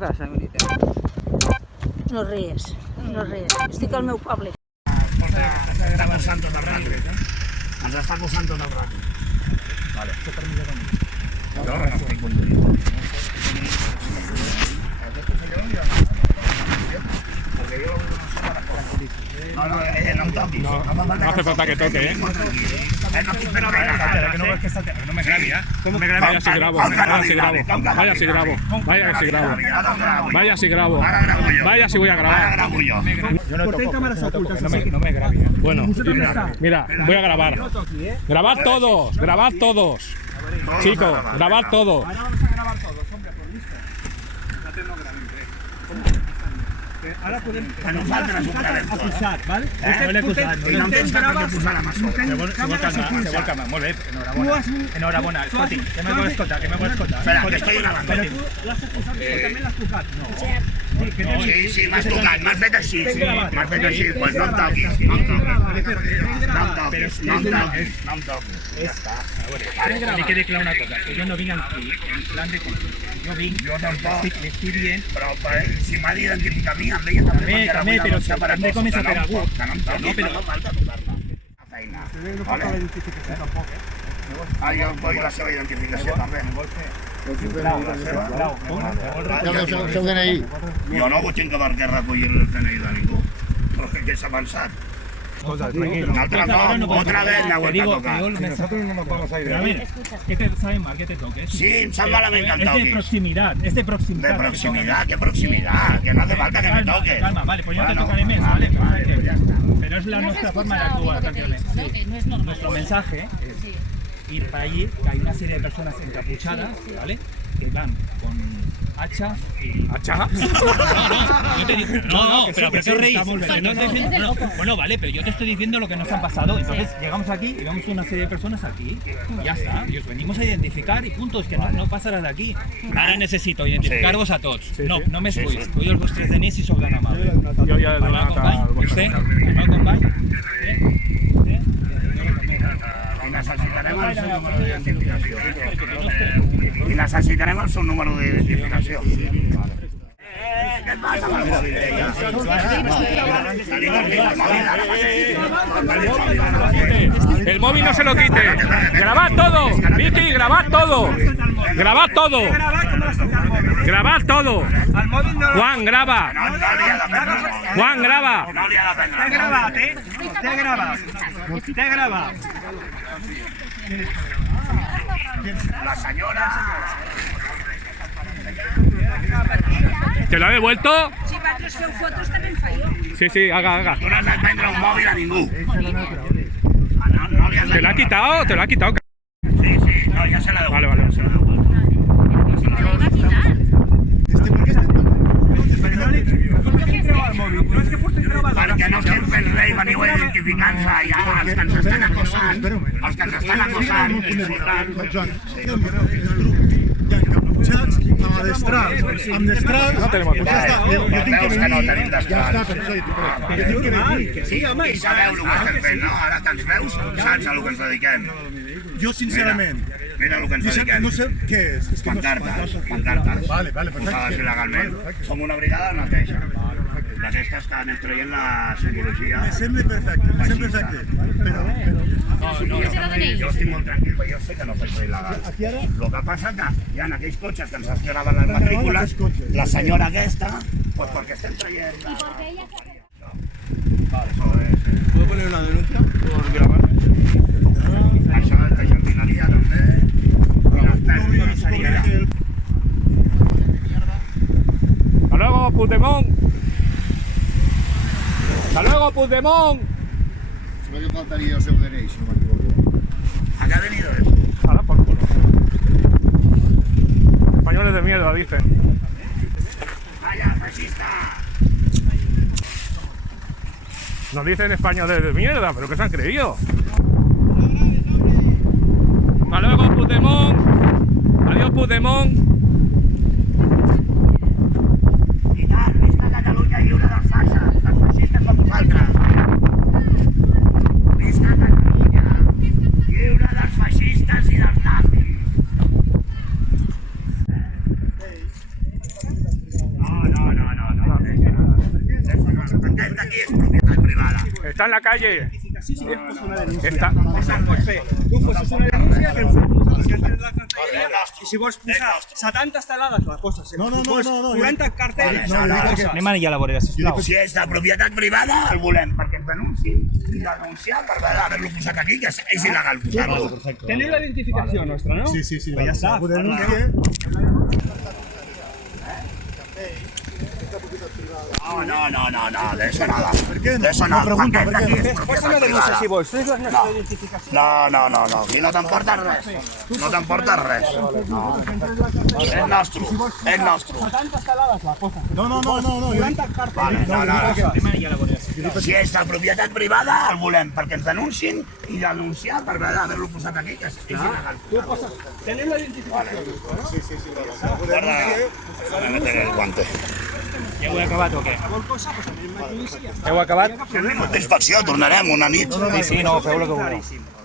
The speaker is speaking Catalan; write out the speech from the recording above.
casa, Milita. No ries, no res. Estic al meu poble. Ens està acusant tot el rato. Ens està acusant tot el rato. Vale. No, no estic conduint. No, no em toquis. No hace falta que toque, ¿eh? No estic fent res. No me grabi, ¿eh? Vaya si grabo, vaya si grabo, vaya si grabo, vaya si grabo, vaya si grabo, vaya si voy a grabar. Ara gravo jo. Yo no toco, cámaras ocultas, no me grabi. Bueno, mira, voy a grabar. Grabad todos. Chicos, grabad todos. Ahora vamos a grabar todos, hombre, por listo. Fíjate, no grabin res. Ara podem... Que nosaltres ho gravem tot. Acusat, val? No l'he acusat, no tens cap per posar la mà sobre. Se vol calmar, molt bé, enhorabona. Escolti, que me vol escoltar, Espera, que estoy grabando. Però tu l'has acusat, però també l'has tocat. No. Sí, m'has tocat, m'has fet així, m'has fet així, doncs no em toquis, no em toquis. Ya está. Me quede clara una cosa, que yo no vine aquí en plan de conflicto. Yo vine, le estoy bien. Però si m'ha d'identificar a mi, amb ella també però també com és a per algú. Que no em toquis, no fa falta tocar-me. Feina. No falta la identificació tampoc, Ah, jo vull la seva identificació també. El seu DNI. Jo no tinc per què recollir el DNI de ningú. Però què s'ha pensat? Un altre cop, otra vez me ha vuelto a tocar. Nosotros no nos vamos a ir. A ver, ¿qué te sabe mal que te toques? Sí, em sap malament que em Es de toquis. proximidad, De proximidad, ¿qué proximidad? Que no hace falta que me toques. Calma, vale, pues yo te tocaré mes, ¿vale? Pero es nuestra forma de actuar, tranquilamente. No és normal. Nuestro mensaje es ir para allí, que hay una serie de personas encapuchadas, ¿vale? Que van con hachas y... ¿Hachas? Yo te digo, no, pero ¿por qué os reís? Bueno, vale, pero yo te estoy diciendo lo que nos ha pasado. Entonces llegamos aquí y vemos una serie de personas aquí. Y ya está, y os venimos a identificar y punto, es que no pasarás de aquí. Ahora necesito identificar-vos a tots. No me escuis, vull els vostres DNIs si sou tan amables. Jo ja he donat al Vostè? El meu company? I necessitarem el seu número d'identificació. I necessitarem el seu número d'identificació. Què et passa amb el mòbil d'ella? El móvil no se lo quite. Grabad todo. Vicky, grabad todo. Grabad todo. Grabad todo. Juan, graba. Juan, graba. No li ha de prendre. T'he gravat, eh? T'he gravat. La senyora... ¿Te lo ha devuelto? Si vosaltres feu fotos, també en faig jo. Sí, haga. Tu no has de prendre un mòbil a ningú. ¿Te lo ha quitado? ¿Te lo ha quitado? Sí, no, ja se l'ha devuelto. Vale. Se l'ha devuelto. Perquè no estem fent res i veniu identificant-se ja, els que ens estan acosant, amb destrals, No tenemos Veus que no tenim destrals. Sí, home, I sabeu el que estem fent, no? Ara que ens veus, saps a el que ens dediquem. Jo sincerament, Mira el que ens dediquem. no sé què és. Pancartes. Vale, Posades il·legalment. Som una brigada de neteja. D'aquestes que anem traient la simbologia. Me sembla perfecte, però... Jo estic molt tranquil, perquè jo sé que no faig res il·legal. El que passa que hi ha aquells cotxes que ens graven les matrícules, la senyora aquesta, doncs perquè estem traient la... ¿Puedo poner una denuncia por grabar? Això és de jardineria també. I les pèrdues seria... ¡Hasta luego, Puigdemont! ¡Hasta luego, Puigdemont! Solo que faltaría el seu DNI, si no m'equivoco. ¿A qué ha venido esto? Ahora por culo. Españoles de mierda, dicen. ¡Vaya, fascista! Nos dicen españoles de mierda, pero ¿qué se han creído? ¡Hasta luego, Puigdemont! ¡Adiós, Puigdemont! I tant, visca Catalunya lliure dels fasces, dels fascistes com vosaltres. Visca Catalunya lliure dels fascistes i dels nazis. Aquesta aquí és propietat privada. Está en la calle. Sí, sí, pues una denuncia. Está. Pues fer, tu poses una denúncia que ens tens la cartelleria i si vols posar 70 estelades la poses. No, 40 cartells. No, Anem a a la vorera, sisplau. Si és de propietat privada, el volem perquè ens denunciïn i denunciar per haver-lo posat aquí, que és il·legal posar-lo. Teniu la identificació nostra, no? Sí, sí, sí. Pues ja està. No, de eso nada. ¿Por qué no? De eso Una nada. pregunta, Aquesta ¿por qué aquí no? és Posa propietat una denúncia privada. si vols. Tens la nostra identificació. No, aquí no t'emportes res. No t'emportes res. No. És nostre, és nostre. 70 estelades la poses. No. 40 cartells. No. Anem a la vorera, sisplau. Si és de propietat privada, el volem perquè ens denunciïn i denunciar per haver-lo posat aquí, que és il·legal. Tu poses. Teniu la identificació. Guarda, me meteré el guante. Ja ho he acabat o què? Qualsevol cosa, pues anem aquí i ja està. Heu acabat? Satisfacció, tornarem una nit. Sí, no, feu el que vulgueu.